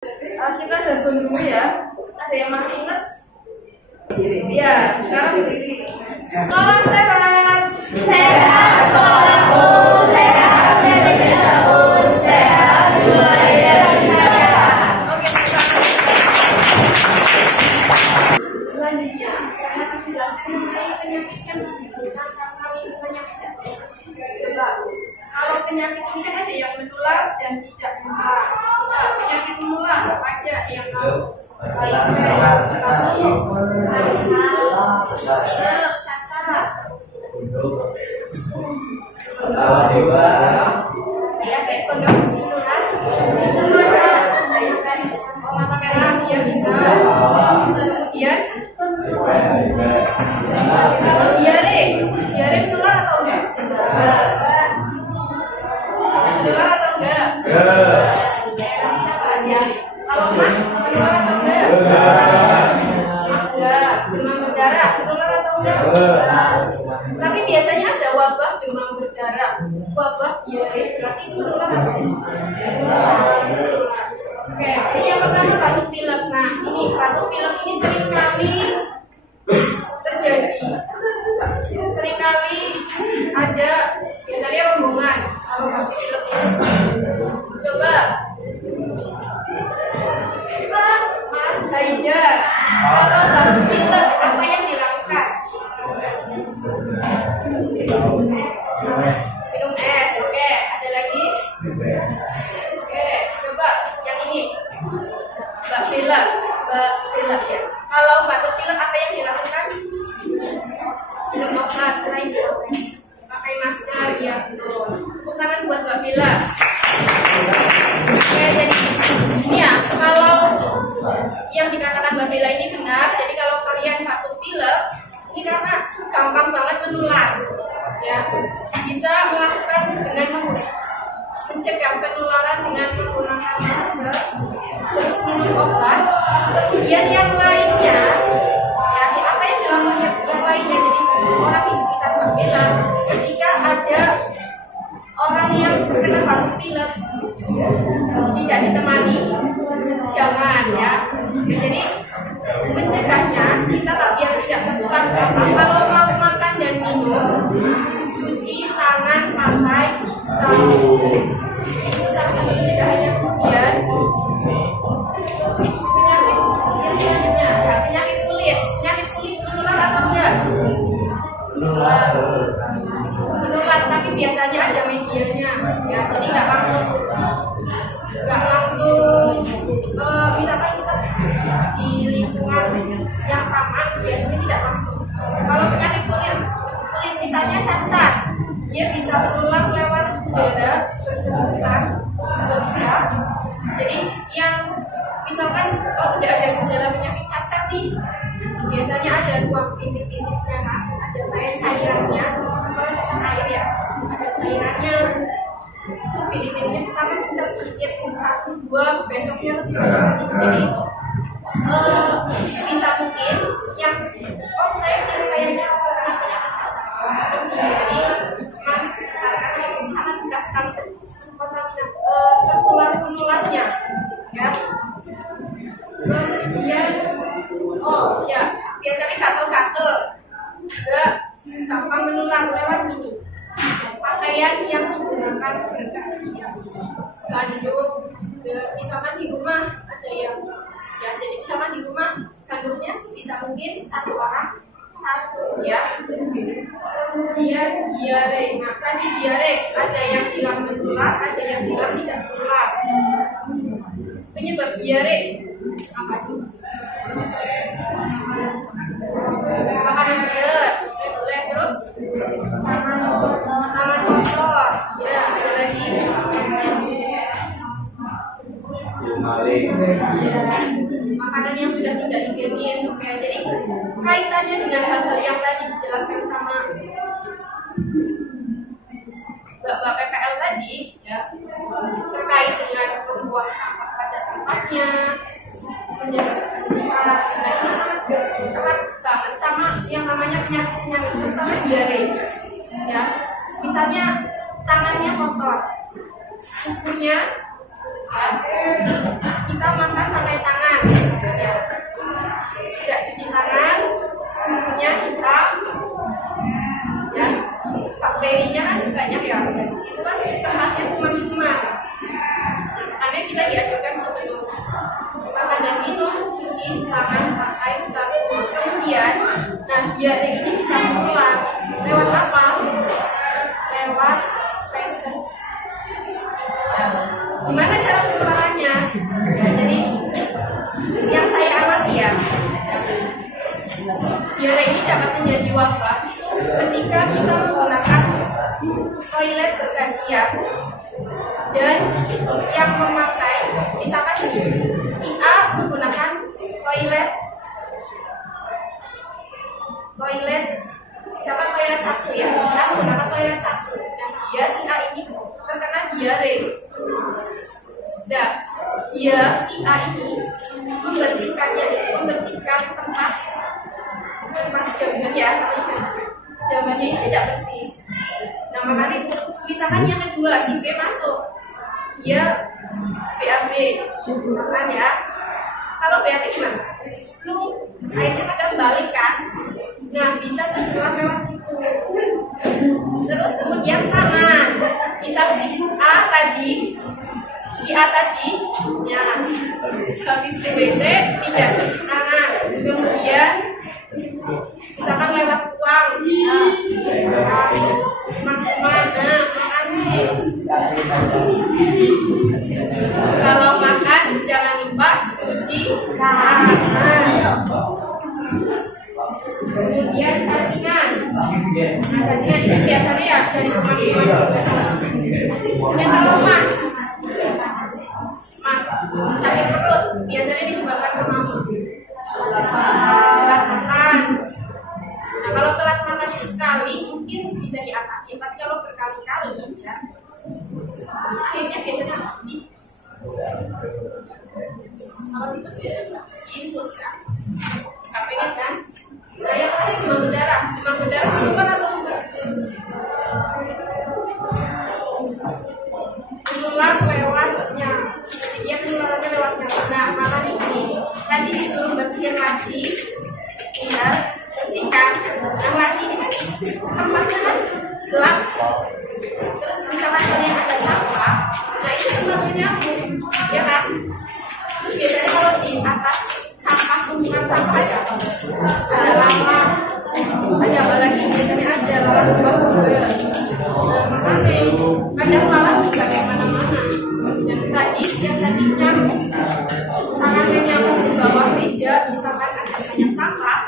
Kita jargon dulu ya. Ada yang masih ingat? Iya, sekarang berdiri. Tolong sehat. Sehat selalu, sehat dari terus, sehat mulai dari saya. Oke, selanjutnya saya akan menjelaskan mengenai penyakit yang ditimbulkan karena lingkungan tidak sehat. Coba, kalau penyakit ini kan ada yang menular dan tidak menular. Penyakit menular apa aja yang tahu? Tapi biasanya ada wabah demam berdarah, wabah diare, berarti itu menular atau Oke, ini yang pertama batuk pilek. Nah, ini batuk pilek ini seringkali terjadi, seringkali ada, biasanya rombongan kalau batuk pilek ini. Coba, Mas Haidar, kalau batuk pilek apa yang dilakukan? Minum es, oke. Ada lagi? Oke, coba yang ini. Mbak Bella ya. Kalau batuk pilek apa yang dilakukan? Minum obat, selain itu pakai masker, ya betul. Tepuk tangan buat Mbak Bella. Oke, jadi ya kalau yang dikatakan Mbak Bella ini benar. Jadi kalau kalian batuk pilek ini karena gampang banget menular, ya bisa melakukan dengan mencegah penularan dengan menggunakan masker, terus minum obat. Kemudian yang lainnya, ya apa yang dilakukan yang lainnya? Jadi orang di sekitar Mbak Bella, ketika ada orang yang terkena batuk pilek tidak ditemani, jangan ya. Jadi mencegahnya kita biar tidak tertular. Kalau mau makan dan minum, cuci tangan pakai sabun. Itu salah satu pencegahannya. Kemudian penyakit kulit. Penyakit kulit menular atau enggak? Menular, tapi biasanya ada medianya. Ya, jadi nggak langsung misalkan kita di lingkungan yang sama, biasanya tidak langsung. Kalau penyakit kulit misalnya cacar, dia bisa menular lewat udara, bersentuhan, juga bisa. Jadi yang misalkan udah ada gejala penyakit cacar nih, biasanya ada dua bintik-bintik merah, ada kayak cairannya, air ya, ada cairannya. Itu bintik-bintiknya pertama bisa sedikit 1-2, besoknya lebih banyak. Jadi bisa mungkin yang saya kayaknya karena penyakit cacar. Jadi karena itu sangat mudah sekali tertularnya, ya. Kemudian, ya biasanya gatel-gatel, juga gampang menular lewat ini. Pakaian yang menggunakan berganti, gandum, misalkan di rumah ada yang ya, jadi misalkan di rumah gandumnya sebisa mungkin satu orang satu, ya. Kemudian diare. Nah, tadi diare ada yang bilang menular, ada yang bilang tidak menular. Penyebab diare apa sih? Makanan pedas, boleh. Terus tangan kotor, ya. Ada lagi makanan yang sudah tidak higienis. Oke, jadi kaitannya dengan hal-hal yang tadi dijelaskan sama Bapak PPL tadi, ya, terkait dengan membuang sampah pada tempatnya, menjaga kebersihan. Nah, ini sangat erat banget sama yang namanya penyakit-penyakit, terutama diare, ya. Misalnya tangannya kotor, kukunya Ya. Kita makan pakai tangan, ya. Tidak cuci tangan, bumbunya hitam, ya. Bakterinya kan banyak ya. Itu kan tempatnya kuman-kuman. Makanya kita diajarkan sebelum makan dan minum cuci tangan pakai sabun. Kemudian, nah diare ini bisa menular lewat apa? Lewat feses. Ya. Gimana cara penularannya? Ya, jadi yang saya amati ya, diare ini dapat menjadi wabah ketika kita menggunakan toilet bergantian dan yang memakai, misalkan si A menggunakan toilet misalkan toilet satu ya, si A menggunakan toilet satu dan dia si A ini terkena diare. Nah, dia si A ini membersihkan tempat jamban ya, jambannya ini tidak bersih. Nah makanya misalkan yang kedua si B masuk, dia BAB, misalkan ya. Kalau BAB gimana? Lu airnya kadang balik kan? Nah bisa keluar lewat itu. Terus kemudian tangan, misal si A tadi, ya habis TBC tidak cuci tangan, kemudian misalkan lewat uang, kalau makan jangan lupa cuci tangan. Kemudian cacingan. Nah, cacingan ini biasanya ya dari teman-teman juga. Kemudian kalau sakit perut biasanya disebabkan sama telat makan. Nah kalau telat makan sekali mungkin bisa diatasi, tapi kalau berkali-kali ya akhirnya biasanya harus dibus. Kalau dibus ya infus kan, nggak pengen kan. Nah yang terakhir demam berdarah keluar atau enggak? Menular lewatnya, dia menularnya lewatnya. Nah makanya ini tadi disuruh bersihin laci, ya bersihkan. Nah laci ini kan tempatnya kan gelap, terus misalkan yang ada sampah, nah itu tempatnya nyamuk, ya kan? Terus biasanya kalau di atas sampah, tumpukan sampah ada lama, ada apa lagi? Biasanya ada lalat bau juga. Nah makanya kadang lalat juga kayak mana-mana. Yang tadinya sarangnya nyamuk di bawah meja, misalkan ada banyak sampah,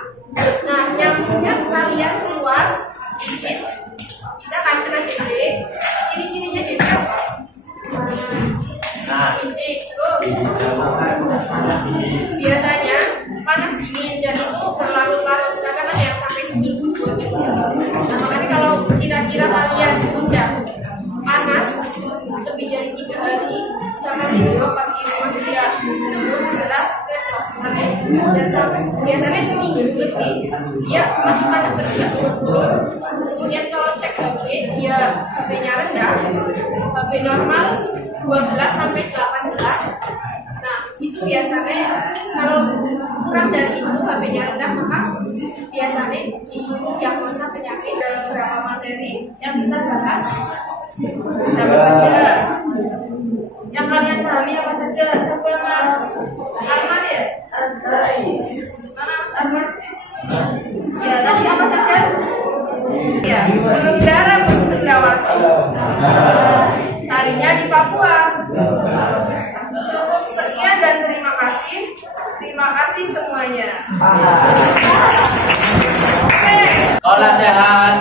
nah nyamuknya kalian keluar dikit, bisa kan kena DBD. Ciri-cirinya DBD apa? Fisik, terus biasanya panas dingin dan itu berlarut-larut, kadang ada yang sampai seminggu 2 minggu. Nah makanya kalau kira-kira kalian sudah panas lebih dari 3 hari, sama di rumah pagi rumah tidak sembuh segera ke dokter. Dan sampai biasanya seminggu lebih dia masih panas turun. Kemudian kalau cek HB, dia HB-nya rendah, HB normal 12 sampai 18. Nah itu biasanya kalau kurang dari itu HB-nya rendah, maka biasanya diagnosa penyakit. Beberapa materi yang kita bahas apa saja, yang kalian pahami apa saja? Coba Mas Arman ya? Mana Mas Arman? Ya tadi apa saja? Ya, burung dara burung cendrawasih. Carinya di Papua. Cukup sekian dan terima kasih. Terima kasih semuanya. Sekolah sehat.